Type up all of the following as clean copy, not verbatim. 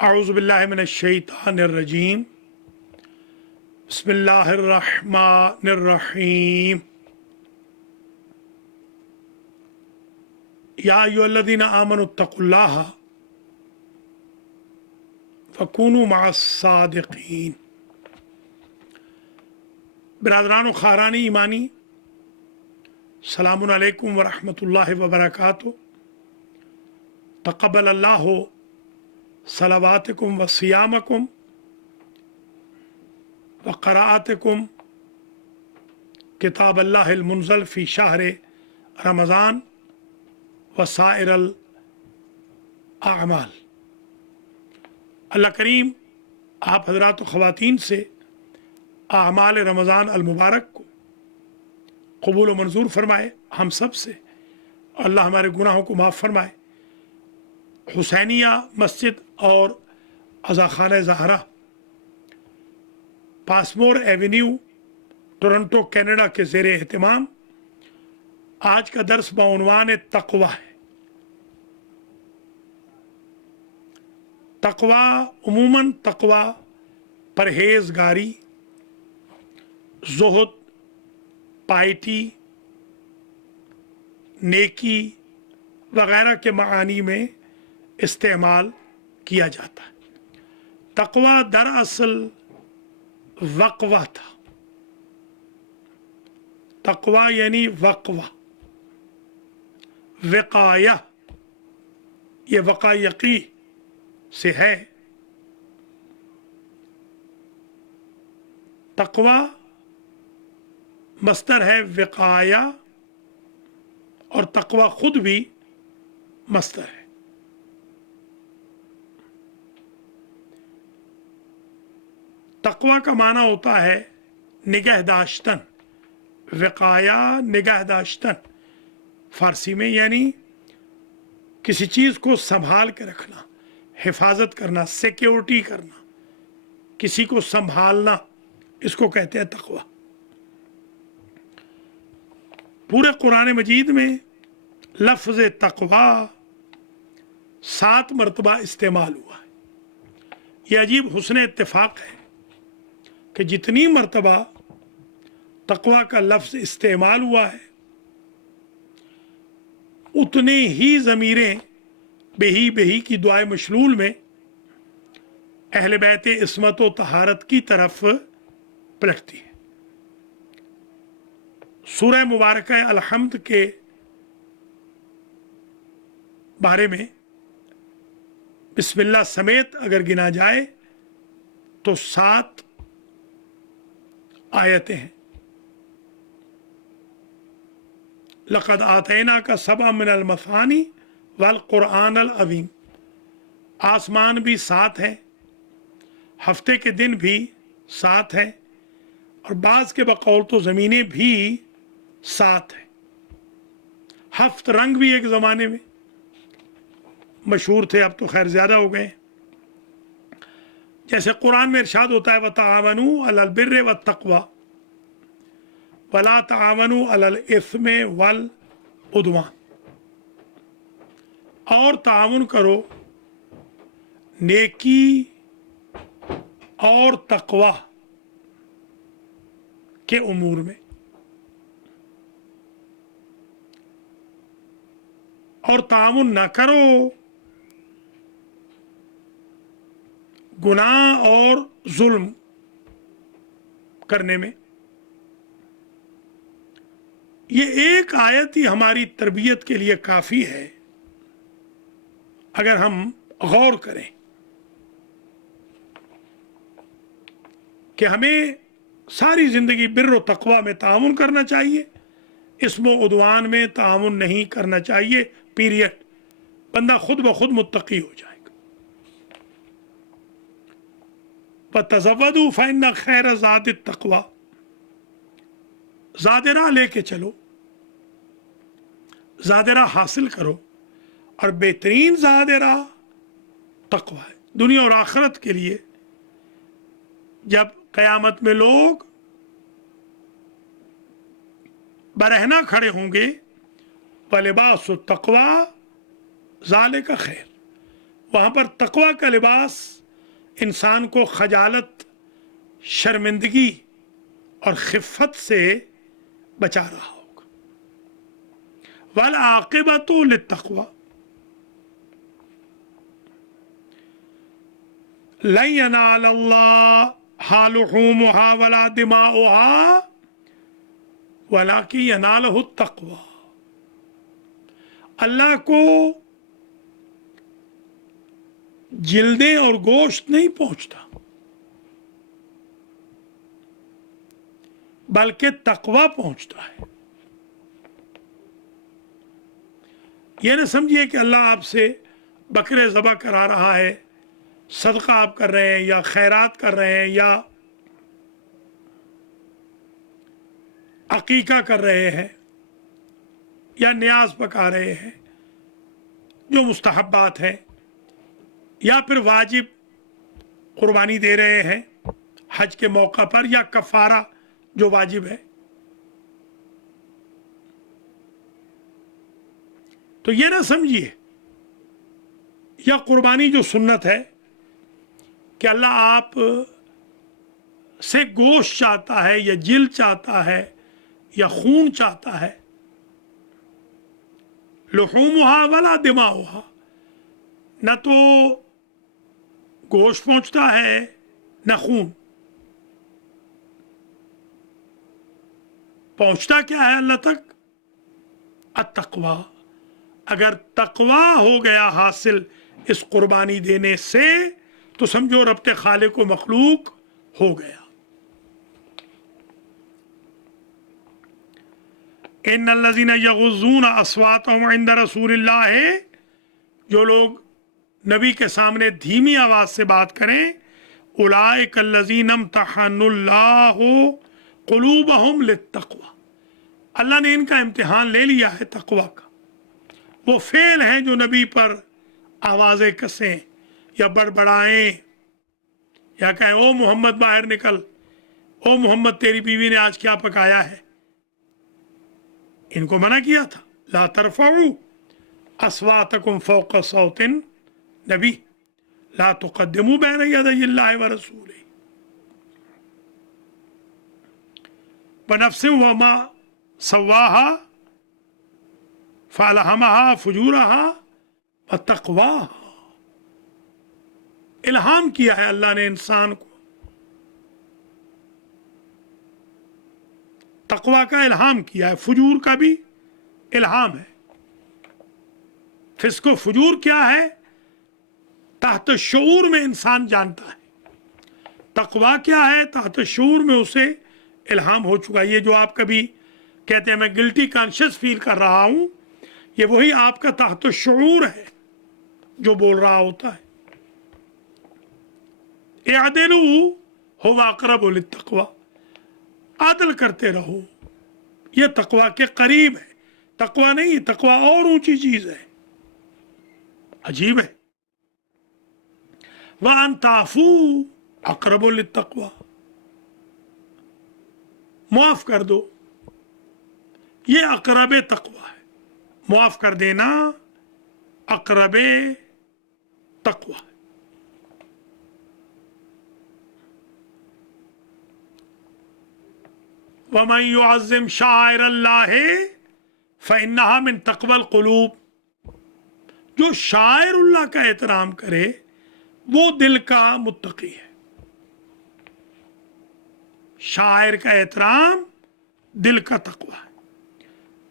اعوذ باللہ من الشیطان الرجیم بسم اللہ الرحمن الرحیم یا ایھا الذین آمنوا اتقوا اللہ فکونوا مع الصادقین۔ برادران و خواہران ایمانی، السلام علیکم ورحمۃ اللہ وبرکاتہ۔ تقبل اللہ صلواتکم و صیامکم و قراءتکم کتاب اللہ المنزل فی شہر رمضان و سائر الاعمال۔ اللہ کریم آپ حضرات و خواتین سے اعمال رمضان المبارک کو قبول و منظور فرمائے، ہم سب سے اللہ ہمارے گناہوں کو معاف فرمائے۔ حسینیہ مسجد اور عزاخانہ زہرا، پاسمور ایونیو، ٹورنٹو کینیڈا کے زیر اہتمام آج کا درس بعنوان تقوی ہے۔ تقوی عموماً تقوی پرہیزگاری، زہد، پائٹی، نیکی وغیرہ کے معانی میں استعمال کیا جاتا ہے۔ تقوی دراصل وقوہ تھا۔ تقوی یعنی وقوہ، وقایہ، یہ وقایقی سے ہے۔ تقوی مصدر ہے وقایہ، اور تقوی خود بھی مصدر ہے۔ تقوی کا معنی ہوتا ہے نگہ داشتن، وقایہ نگہ داشتن فارسی میں، یعنی کسی چیز کو سنبھال کے رکھنا، حفاظت کرنا، سیکیورٹی کرنا، کسی کو سنبھالنا، اس کو کہتے ہیں تقوی۔ پورے قرآن مجید میں لفظ تقوی 7 مرتبہ استعمال ہوا ہے۔ یہ عجیب حسن اتفاق ہے کہ جتنی مرتبہ تقوی کا لفظ استعمال ہوا ہے، اتنے ہی ضمیریں بہی کی دعائے مشلول میں اہل بیت عصمت و طہارت کی طرف پلٹتی ہے۔ سورہ مبارکہ الحمد کے بارے میں بسم اللہ سمیت اگر گنا جائے تو 7 آیتیں ہیں۔ لقد آتیناک سبعا من المثانی والقرآن العظیم۔ آسمان بھی 7 ہیں، ہفتے کے دن بھی 7 ہیں، اور بعض کے بقول تو زمینیں بھی 7 ہیں۔ 7 رنگ بھی ایک زمانے میں مشہور تھے، اب تو خیر زیادہ ہو گئے۔ جیسے قرآن میں ارشاد ہوتا ہے وَتَعَاوَنُوا عَلَى الْبِرِّ وَالتَّقْوَى وَلَا تَعَاوَنُوا عَلَى الْإِثْمِ وَالْعُدْوَانِ، اور تعاون کرو نیکی اور تقوی کے امور میں، اور تعاون نہ کرو گناہ اور ظلم کرنے میں۔ یہ ایک آیت ہی ہماری تربیت کے لیے کافی ہے اگر ہم غور کریں کہ ہمیں ساری زندگی بر و تقوی میں تعاون کرنا چاہیے، اسم و عدوان میں تعاون نہیں کرنا چاہیے، پیریڈ۔ بندہ خود بخود متقی ہو جائے گا۔ وَتَزَوَّدُوا فَإِنَّ خَيْرَ زَادِ التَّقْوَى، زاد راہ لے کے چلو، زاد راہ حاصل کرو، اور بہترین زاد راہ تقوی ہے۔ دنیا اور آخرت کے لیے جب قیامت میں لوگ برہنہ کھڑے ہوں گے، وَلِبَاسُ التَّقْوَى ذَلِكَ خیر، وہاں پر تقوی کا لباس انسان کو خجالت، شرمندگی اور خفت سے بچا رہا ہوگا. والعاقبۃ للتقوی لن ینال اللہ لحومها ولا دماؤها ولکن ینالہ التقوی. اللہ کو جلدیں اور گوشت نہیں پہنچتا، بلکہ تقوی پہنچتا ہے. یہ نہ سمجھیے کہ اللہ آپ سے بکرے ذبح کرا رہا ہے، صدقہ آپ کر رہے ہیں یا خیرات کر رہے ہیں یا عقیقہ کر رہے ہیں یا نیاز پکا رہے ہیں جو مستحبات ہیں، یا پھر واجب قربانی دے رہے ہیں حج کے موقع پر، یا کفارہ جو واجب ہے. تو یہ نہ سمجھیے، یا قربانی جو سنت ہے کہ اللہ آپ سے گوشت چاہتا ہے یا جلد چاہتا ہے یا خون چاہتا ہے. لحومها ولا دماؤها، نہ تو گوشت پہنچتا ہے نہ خون. پہنچتا کیا ہے اللہ تک؟ التقوی. اگر تقوی ہو گیا حاصل اس قربانی دینے سے تو سمجھو ربط خالق و مخلوق ہو گیا. ان الذین یغضون اصواتهم عند رسول اللہ، جو لوگ نبی کے سامنے دھیمی آواز سے بات کریں، اولئک الذین امتحن اللہ قلوبہم للتقوی، اللہ نے ان کا امتحان لے لیا ہے تقوی کا. وہ فعل ہیں جو نبی پر آوازیں کسیں یا بڑبڑائیں یا کہیں او محمد باہر نکل، او محمد تیری بیوی نے آج کیا پکایا ہے. ان کو منع کیا تھا لا ترفعوا اصواتکم فوق صوت نبی لا تقدموا بین یدی اللہ ورسولہ ونفس وما سواہا فالہمہا فجورہا وتقواہا. الہام کیا ہے اللہ نے انسان کو، تقوی کا الہام کیا ہے، فجور کا بھی الہام ہے. فسق و فجور کیا ہے؟ تحت شعور میں انسان جانتا ہے. تقوی کیا ہے؟ تحت شعور میں اسے الہام ہو چکا. یہ جو آپ کبھی کہتے ہیں میں گلٹی کانشیس فیل کر رہا ہوں، یہ وہی آپ کا تحت شعور ہے جو بول رہا ہوتا ہے. اعدلوا هو اقرب للتقوی، عدل کرتے رہو، یہ تقوی کے قریب ہے. تقوی نہیں، تقوی اور اونچی چیز ہے، عجیب ہے. وَأَن تَعْفُوا أَقْرَبُ لِلتَّقْوَى، معاف کر دو، یہ اقرب تقوی ہے. معاف کر دینا اقرب تقوی ہے. وَمَن يُعَظِّمْ شَعَائِرَ اللَّهِ فَإِنَّهَا مِن تَقْوَى الْقُلُوبِ، جو شاعر اللہ کا احترام کرے وہ دل کا متقی ہے. شاعر کا احترام دل کا تقوی ہے.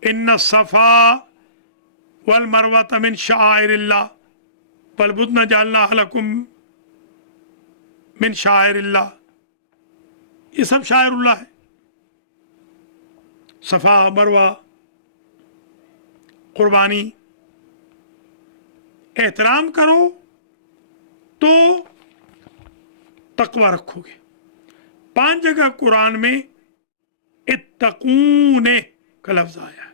ان الصفا والمروہ من شعائر اللہ والبدن جعلناها لکم من شعائر اللہ، یہ سب شاعر اللہ ہے. صفا، مروہ، قربانی، احترام کرو تو تقوی رکھو گے. 5 جگہ قرآن میں اتقون کا لفظ آیا ہے.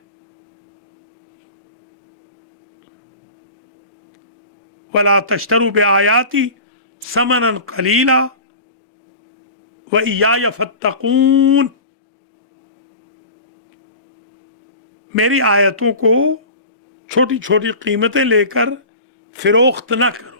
وَلَا تَشْتَرُوا بِآيَاتِي ثَمَنًا قَلِيلًا وَإِيَّايَ فَاتَّقُونِ، میری آیتوں کو چھوٹی چھوٹی قیمتیں لے کر فروخت نہ کرو.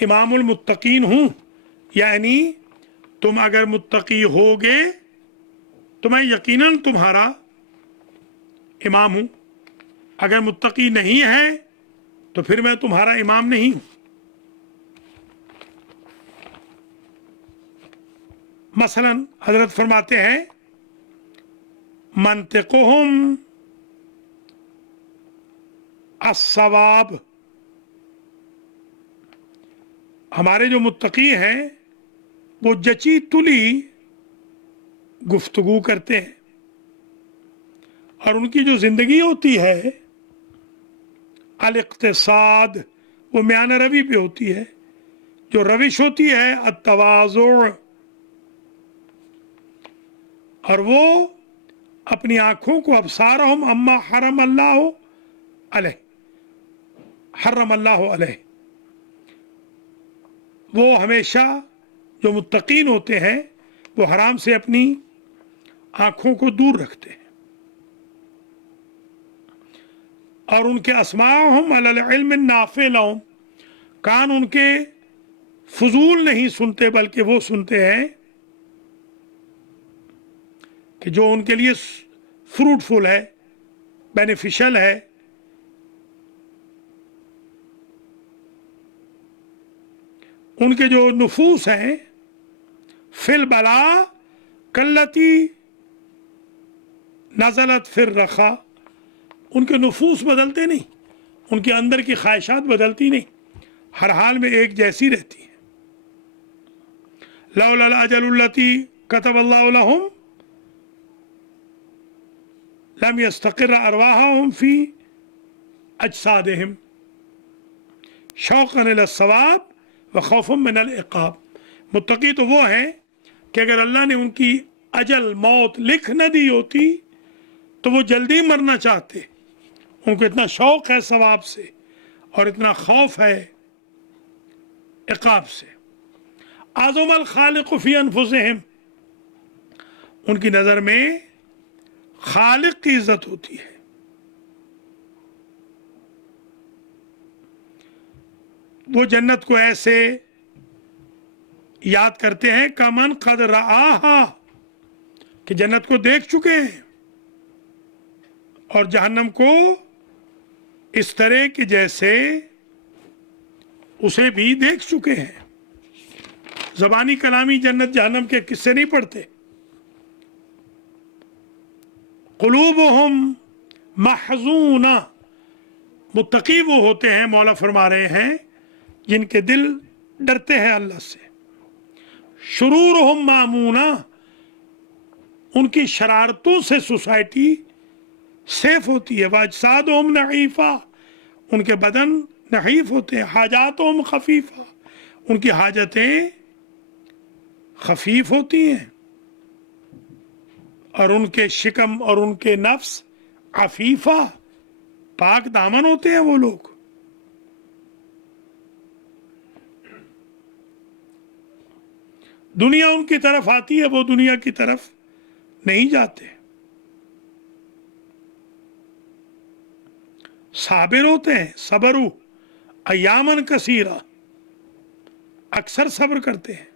امام المتقین ہوں، یعنی تم اگر متقی ہوگے تو میں یقیناً تمہارا امام ہوں، اگر متقی نہیں ہے تو پھر میں تمہارا امام نہیں ہوں۔ مثلا حضرت فرماتے ہیں منطقہم الصواب، ہمارے جو متقی ہیں وہ جچی تلی گفتگو کرتے ہیں، اور ان کی جو زندگی ہوتی ہے الاقتصاد، وہ میانہ روی پہ ہوتی ہے، جو روش ہوتی ہے التواضع، اور وہ اپنی آنکھوں کو ابصارہم اما حرم اللہ علیہ، حرم اللہ علیہ، وہ ہمیشہ جو متقین ہوتے ہیں وہ حرام سے اپنی آنکھوں کو دور رکھتے ہیں، اور ان کے اسماعہم علی العلم النافع لہم، کان ان کے فضول نہیں سنتے بلکہ وہ سنتے ہیں کہ جو ان کے لیے فروٹفل ہے، بینیفیشل ہے۔ ان کے جو نفوس ہیں فی البلا کلتی نزلت فی الرخا، ان کے نفوس بدلتے نہیں، ان کے اندر کی خواہشات بدلتی نہیں، ہر حال میں ایک جیسی رہتی ہیں۔ لولا الاجل التی كتب اللہ لهم لم يستقر ارواحهم في اجسادهم شوقا الى الثواب وخوفا من العقاب۔ متقی تو وہ ہیں کہ اگر اللہ نے ان کی اجل موت لکھ نہ دی ہوتی تو وہ جلدی مرنا چاہتے، ان کو اتنا شوق ہے ثواب سے اور اتنا خوف ہے عقاب سے۔ اعظم الخالق فی انفسہم، ان کی نظر میں خالق کی عزت ہوتی ہے، وہ جنت کو ایسے یاد کرتے ہیں کمن قد رآہا، کہ جنت کو دیکھ چکے ہیں، اور جہنم کو اس طرح کہ جیسے اسے بھی دیکھ چکے ہیں۔ زبانی کلامی جنت جہنم کے قصے نہیں پڑھتے۔ قلوبہم محزونہ، متقی وہ ہوتے ہیں، مولا فرما رہے ہیں، جن کے دل ڈرتے ہیں اللہ سے۔ شرورہم مامونہ، ان کی شرارتوں سے سوسائٹی سیف ہوتی ہے۔ واجسادہم نحیفہ، ان کے بدن نحیف ہوتے ہیں۔ حاجاتہم خفیفہ، ان کی حاجتیں خفیف ہوتی ہیں، اور ان کے شکم اور ان کے نفس عفیفہ، پاک دامن ہوتے ہیں وہ لوگ۔ دنیا ان کی طرف آتی ہے، وہ دنیا کی طرف نہیں جاتے۔ صابر ہوتے ہیں، صبروا ایامن کثیرہ، اکثر صبر کرتے ہیں۔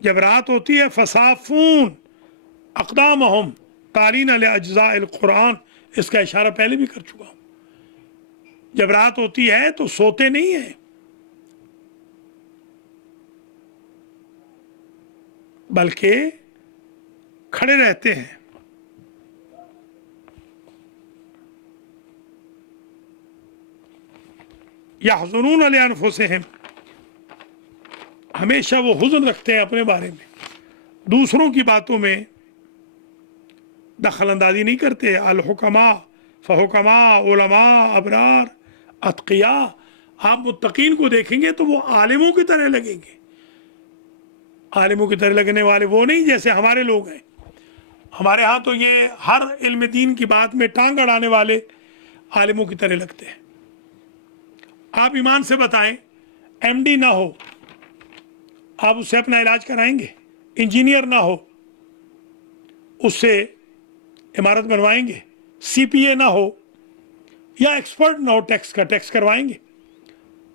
جب رات ہوتی ہے فصافون اقدامہم تالین لاجزاء القرآن، اس کا اشارہ پہلے بھی کر چکا ہوں۔ جب رات ہوتی ہے تو سوتے نہیں ہیں بلکہ کھڑے رہتے ہیں۔ یحزنون علی انفسہم، ہمیشہ وہ حزن رکھتے ہیں اپنے بارے میں، دوسروں کی باتوں میں دخل اندازی نہیں کرتے۔ الحکماء فحکماء، علماء، ابرار، اتقیاء، آپ متقین کو دیکھیں گے تو وہ عالموں کی طرح لگیں گے۔ عالموں کی طرح لگنے والے وہ نہیں جیسے ہمارے لوگ ہیں۔ ہمارے ہاں تو یہ ہر علم دین کی بات میں ٹانگ اڑانے والے عالموں کی طرح لگتے ہیں۔ آپ ایمان سے بتائیں، ایم ڈی نہ ہو آپ اس سے اپنا علاج کرائیں گے؟ انجینئر نہ ہو اس سے عمارت بنوائیں گے؟ سی پی اے نہ ہو یا ایکسپرٹ نہ ہو ٹیکس کا، ٹیکس کروائیں گے؟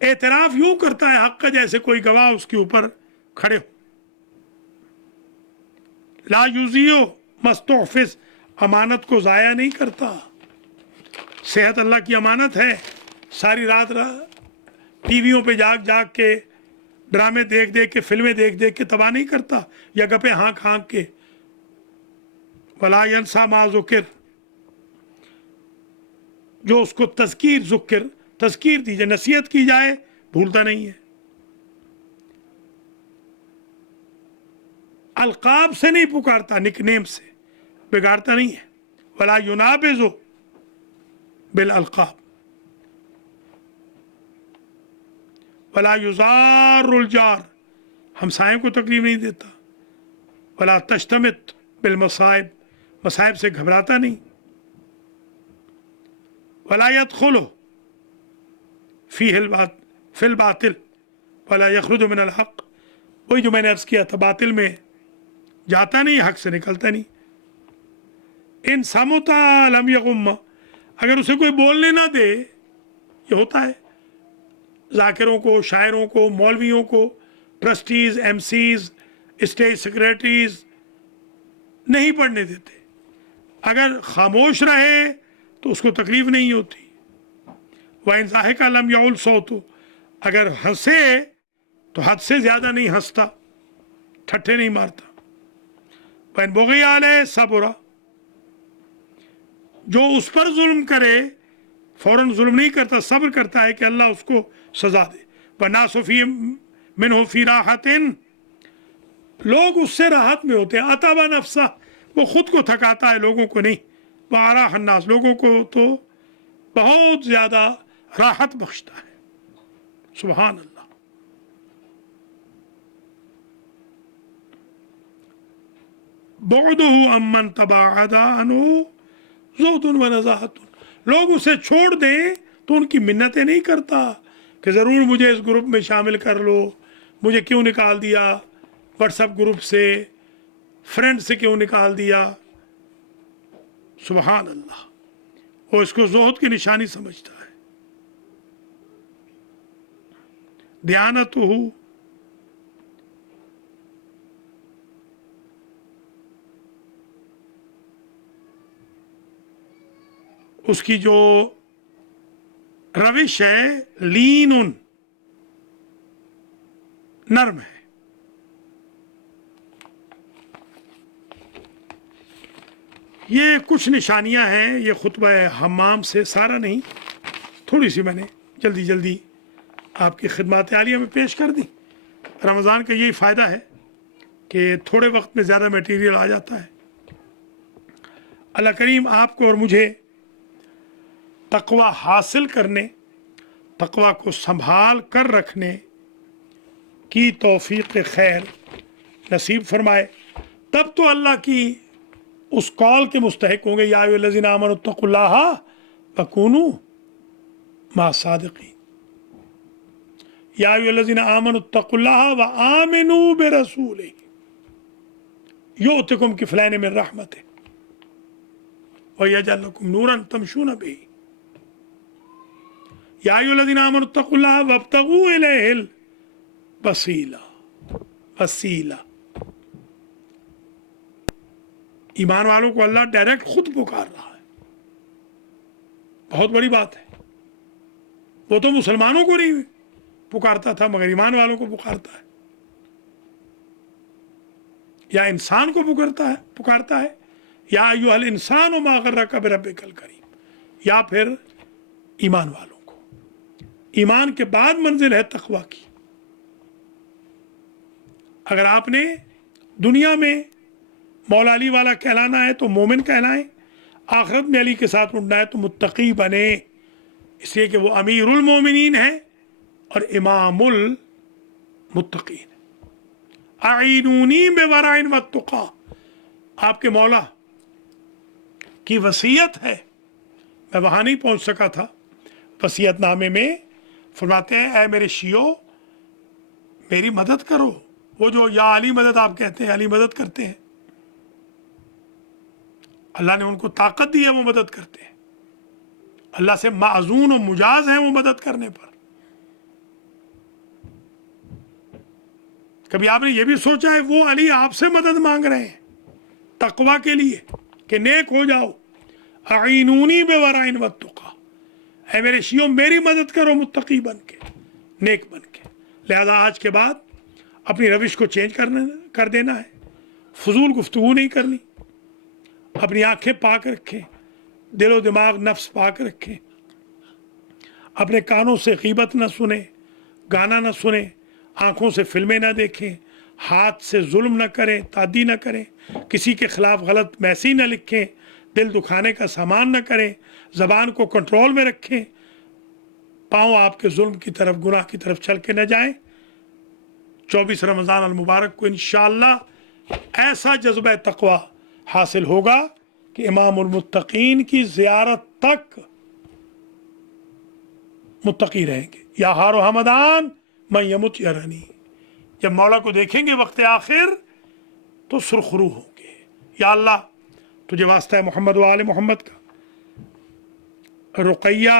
اعتراف یوں کرتا ہے حق کا جیسے کوئی گواہ اس کے اوپر کھڑے ہو. لا یوزیو مستحفظ، امانت کو ضائع نہیں کرتا. صحت اللہ کی امانت ہے. ساری رات ٹی ویوں پہ جاگ جاگ کے، ڈرامے دیکھ دیکھ کے، فلمیں دیکھ دیکھ کے تباہ نہیں کرتا، یا گپے ہانک ہانک کے. ولا ینسا ما ذکر، جو اس کو تذکیر دی جائے، نصیحت کی جائے، بھولتا نہیں ہے. القاب سے نہیں پکارتا، نک نیم سے بگاڑتا نہیں ہے. ولا ینابذ بالالقاب ولا یضار الجار، ہمسائوں کو تکلیف نہیں دیتا. ولا تشتمت بالمصائب، مصائب سے گھبراتا نہیں. ولا يدخل فی الباطل ولا یخرج من الحق، وہی جو میں نے عرض کیا تھا، باطل میں جاتا نہیں، حق سے نکلتا نہیں. ان سمتا لم یغم، اگر اسے کوئی بولنے نہ دے، یہ ہوتا ہے ذاکروں کو، شاعروں کو، مولویوں کو، trustees, MCs, stage secretaries نہیں پڑھنے دیتے. اگر خاموش رہے تو اس کو تکلیف نہیں ہوتی. وَإِنْ ضَاحِكَ لَمْ يَعُلْ صَوْتُ، اگر ہنسے تو حد سے زیادہ نہیں ہنستا، ٹھٹھے نہیں مارتا. وَإِنْ بُغِيَ عَلَيْهِ صَبْرَ، جو اس پر ظلم کرے فوراً ظلم نہیں کرتا، صبر کرتا ہے کہ اللہ اس کو سزا دے. وَالنَّاسُ مِنْهُ فِي رَاحَةٍ، لوگ اس سے راحت میں ہوتے ہیں. أَتَبَ نَفْسَهُ، وہ خود کو تھکاتا ہے، لوگوں کو نہیں. وَأَرَاحَ النَّاسِ، لوگوں کو تو بہت زیادہ راحت بخشتا ہے. سبحان اللہ. بُعْدُهُ عَمَّنْ تَبَاعَدَ عَنْهُ زُهْدٌ وَنَزَاهَةٌ، لوگ اسے چھوڑ دیں تو ان کی منتیں نہیں کرتا کہ ضرور مجھے اس گروپ میں شامل کر لو، مجھے کیوں نکال دیا واٹس ایپ گروپ سے، فرینڈ سے کیوں نکال دیا. سبحان اللہ. وہ اس کو زہد کی نشانی سمجھتا ہے. دیانتہ، اس کی جو روش ہے، لین، نرم ہے. یہ کچھ نشانیاں ہیں. یہ خطبہ حمام سے سارا نہیں، تھوڑی سی میں نے جلدی جلدی آپ کی خدمات عالیہ میں پیش کر دی. رمضان کا یہی فائدہ ہے کہ تھوڑے وقت میں زیادہ میٹیریل آ جاتا ہے. اللہ کریم آپ کو اور مجھے تقوی حاصل کرنے، تقوی کو سنبھال کر رکھنے کی توفیق خیر نصیب فرمائے. تب تو اللہ کی اس قول کے مستحق ہوں گے، یا ایھا الذین آمنوا اتقوا اللہ وکونوا مع الصادقین. یا ایھا الذین آمنوا اتقوا اللہ وآمنوا برسولہ یؤتکم کفلین من رحمتہ ویجعل لکم نورا تمشون بہ. یا ایھا الذین آمنوا اتقوا اللہ وابتغوا الیہ الوسیلہ. ایمان والوں کو اللہ ڈائریکٹ خود پکار رہا ہے. بہت بڑی بات ہے. وہ تو مسلمانوں کو نہیں پکارتا تھا، مگر ایمان والوں کو پکارتا ہے. یا انسان کو پکارتا ہے. یا ایھا الانسان ما غرک بربک الکریم، یا پھر ایمان والوں کو. ایمان کے بعد منزل ہے تقوی کی. اگر آپ نے دنیا میں مولا علی والا کہلانا ہے تو مومن کہلائیں، آخرت میں علی کے ساتھ اٹھنا ہے تو متقی بنے، اس لیے کہ وہ امیر المومنین ہے اور امام المتقین. اعینونی بورع والتقی، آپ کے مولا کی وصیت ہے. میں وہاں نہیں پہنچ سکا تھا. وصیت نامے میں فرماتے ہیں، اے میرے شیعو میری مدد کرو. وہ جو یا علی مدد آپ کہتے ہیں، علی مدد کرتے ہیں، اللہ نے ان کو طاقت دی ہے، وہ مدد کرتے ہیں. اللہ سے معزون و مجاز ہیں وہ مدد کرنے پر. کبھی آپ نے یہ بھی سوچا ہے وہ علی آپ سے مدد مانگ رہے ہیں تقوی کے لیے کہ نیک ہو جاؤ؟ اعینونی بورائن والتقی، اے میرے شیعوں میری مدد کرو متقی بن کے، نیک بن کے۔ لہذا آج کے بعد اپنی روش کو چینج کر دینا ہے، فضول گفتگو نہیں کرنی، اپنی آنکھیں پاک رکھیں، دل و دماغ نفس پاک رکھیں، اپنے کانوں سے غیبت نہ سنیں، گانا نہ سنیں، آنکھوں سے فلمیں نہ دیکھیں، ہاتھ سے ظلم نہ کریں، تعدی نہ کریں، کسی کے خلاف غلط میسیج نہ لکھیں، دل دکھانے کا سامان نہ کریں، زبان کو کنٹرول میں رکھیں، پاؤں آپ کے ظلم کی طرف گناہ کی طرف چل کے نہ جائیں۔ 24 رمضان المبارک کو انشاءاللہ ایسا جذبہ تقوی حاصل ہوگا کہ امام المتقین کی زیارت تک متقی رہیں گے۔ یا ہار و حمدان من یمت یرانی، جب مولا کو دیکھیں گے وقت آخر تو سرخرو ہوں گے۔ یا اللہ تجھے واسطہ ہے محمد و آل محمد کا، رقیہ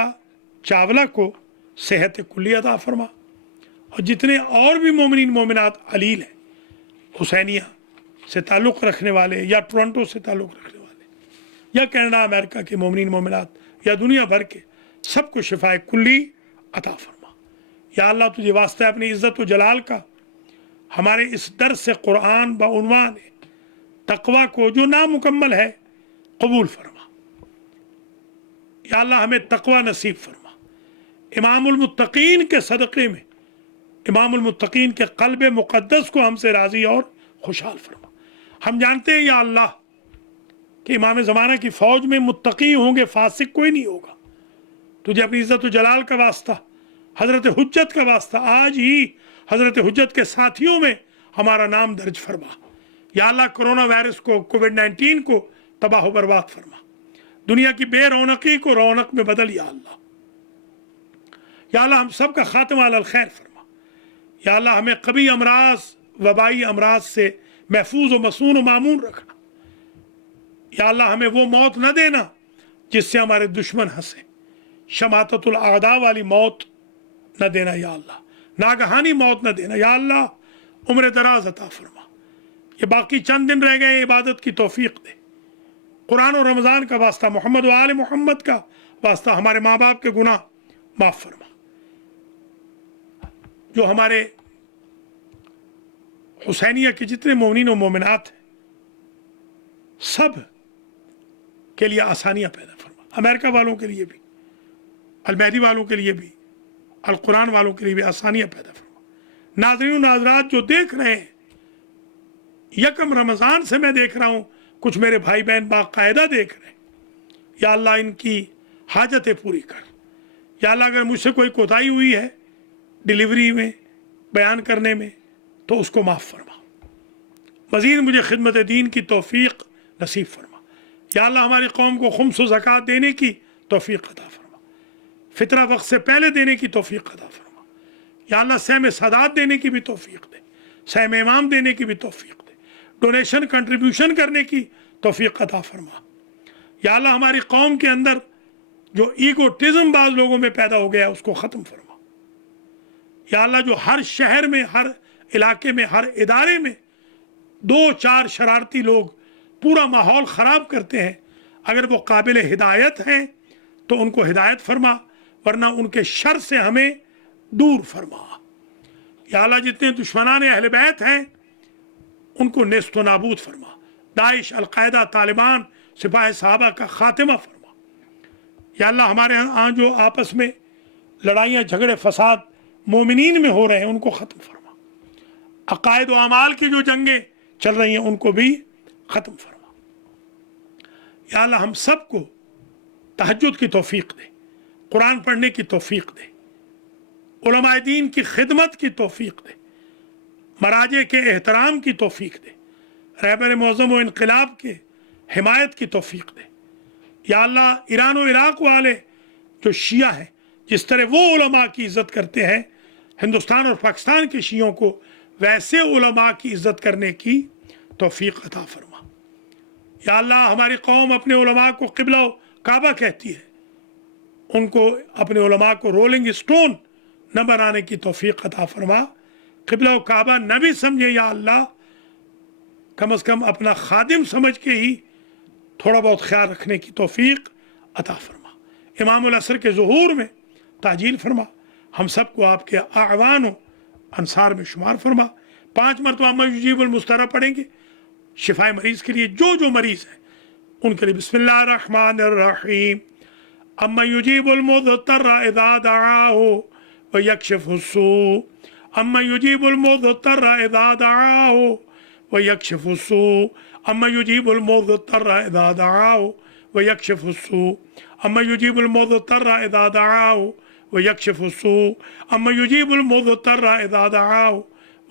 چاولہ کو صحت کلی عطا فرما، اور جتنے اور بھی مومنین مومنات علیل ہیں، حسینیہ سے تعلق رکھنے والے یا ٹورنٹو سے تعلق رکھنے والے یا کینیڈا امریکہ کے مومنین مومنات یا دنیا بھر کے، سب کو شفاء کلی عطا فرما۔ یا اللہ تجھے واسطہ ہے اپنی عزت و جلال کا، ہمارے اس درس قرآن بعنوان تقوی کو جو نامکمل ہے قبول فرما۔ یا اللہ ہمیں تقوی نصیب فرما، امام المتقین کے صدقے میں امام المتقین کے قلب مقدس کو ہم سے راضی اور خوشحال فرما۔ ہم جانتے ہیں یا اللہ کہ امام زمانہ کی فوج میں متقی ہوں گے، فاسق کوئی نہیں ہوگا۔ تجھے اپنی عزت و جلال کا واسطہ، حضرت حجت کا واسطہ، آج ہی حضرت حجت کے ساتھیوں میں ہمارا نام درج فرما۔ یا اللہ کرونا وائرس کو، کووڈ-19 کو تباہ و برباد فرما، دنیا کی بے رونقی کو رونق میں بدل یا اللہ۔ یا اللہ ہم سب کا خاتمہ علی الخیر فرما۔ یا اللہ ہمیں قبی امراض، وبائی امراض سے محفوظ و مصون و معمون رکھنا۔ یا اللہ ہمیں وہ موت نہ دینا جس سے ہمارے دشمن ہنسیں، شماتت الاعداء والی موت نہ دینا یا اللہ، ناگہانی موت نہ دینا یا اللہ۔ عمر دراز عطا فرما، یہ باقی چند دن رہ گئے، عبادت کی توفیق دے، قرآن و رمضان کا واسطہ، محمد و آل محمد کا واسطہ، ہمارے ماں باپ کے گناہ معاف فرما۔ جو ہمارے حسینیہ کے جتنے مومنین و مومنات ہیں سب کے لیے آسانیاں پیدا فرما، امریکہ والوں کے لیے بھی، المہدی والوں کے لیے بھی، القرآن والوں کے لیے بھی آسانیاں پیدا فرما۔ ناظرین و ناظرات جو دیکھ رہے ہیں، یکم رمضان سے میں دیکھ رہا ہوں کچھ میرے بھائی بہن باقاعدہ دیکھ رہے ہیں، یا اللہ ان کی حاجتیں پوری کر۔ یا اللہ اگر مجھ سے کوئی کوتاہی ہوئی ہے ڈیلیوری میں، بیان کرنے میں، تو اس کو معاف فرما، مزید مجھے خدمت دین کی توفیق نصیب فرما۔ یا اللہ ہماری قوم کو خمس و زکوٰۃ دینے کی توفیق عطا فرما، فطرہ وقت سے پہلے دینے کی توفیق عطا فرما۔ یا اللہ سہم سادات دینے کی بھی توفیق دے، سہم امام دینے کی بھی توفیق دے، ڈونیشن کنٹریبیوشن کرنے کی توفیق عطا فرما۔ یا اللہ ہماری قوم کے اندر جو ایگوٹزم بعض لوگوں میں پیدا ہو گیا اس کو ختم فرما۔ یا اللہ جو ہر شہر میں، ہر علاقے میں، ہر ادارے میں 2-4 شرارتی لوگ پورا ماحول خراب کرتے ہیں، اگر وہ قابل ہدایت ہیں تو ان کو ہدایت فرما، ورنہ ان کے شر سے ہمیں دور فرما۔ یا اللہ جتنے دشمنان اہل بیت ہیں ان کو نیست و نابود فرما، داعش، القاعدہ، طالبان، سپاہ صحابہ کا خاتمہ فرما۔ یا اللہ ہمارے ہاں جو آپس میں لڑائیاں، جھگڑے، فساد مومنین میں ہو رہے ہیں ان کو ختم فرما، عقائد و اعمال کی جو جنگیں چل رہی ہیں ان کو بھی ختم فرما۔ یا اللہ ہم سب کو تہجد کی توفیق دے، قرآن پڑھنے کی توفیق دے، علماء دین کی خدمت کی توفیق دے، مراجع کے احترام کی توفیق دے، رہبر معظم و انقلاب کے حمایت کی توفیق دے۔ یا اللہ ایران و عراق والے جو شیعہ ہیں جس طرح وہ علماء کی عزت کرتے ہیں، ہندوستان اور پاکستان کے شیعوں کو ویسے علماء کی عزت کرنے کی توفیق عطا فرما۔ یا اللہ ہماری قوم اپنے علماء کو قبلہ و کعبہ کہتی ہے، ان کو، اپنے علماء کو رولنگ سٹون نہ بنانے کی توفیق عطا فرما، قبلہ و کعبہ نہ بھی سمجھے یا اللہ کم از کم اپنا خادم سمجھ کے ہی تھوڑا بہت خیال رکھنے کی توفیق عطا فرما. امام العصر کے ظہور میں تعجیل فرما. ہم سب کو آپ کے اعوان و انصار میں شمار فرما. 5 مرتبہ اما یجیب المضطر پڑھیں گے شفائے مریض کے لیے. جو مریض ہیں ان کے لیے بسم اللہ الرحمن الرحیم. اما یجیب المضطر اذا دعاہ ویکشف السوء. اما یجیب المضطر اذا دعاہ ویکشف السوء. اما یجیب المضطر اذا دعاہ ویکشف السوء. اما یجیب المضطر اذا دعاہ ویکشف السوء. اما یجیب المضطر اذا دعاہ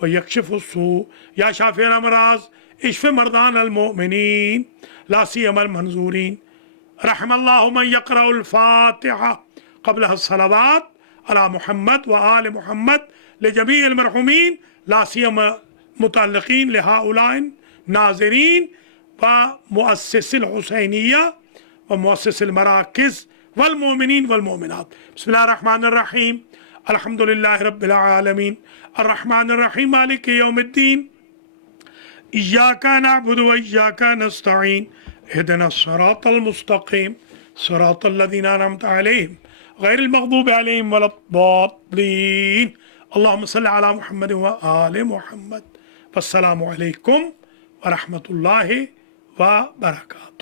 ویکشف السوء. یا شافی الامراض اشف مردان المؤمنین لا سیما المنظورین. رحم اللہ من یقرأ الفاتحہ قبلها الصلوات علی محمد وآل محمد لجمیع المرحومین لا سیما متعلقین لہؤلاء ناظرین ومؤسس الحسینیہ ومؤسس المراکز والمؤمنین والمؤمنات. بسم اللہ الرحمن الرحیم. الحمد للہ رب العالمین الرحمن الرحیم مالک یوم الدین. ایاک نعبد و ایاک نستعین اہدنا الصراط المستقیم صراط الذین انعمت علیہم غیر المغضوب علیہم ولا الضالین. اللہم صل علی محمد و آل محمد. والسلام علیکم ورحمۃ اللہ وبرکاتہ.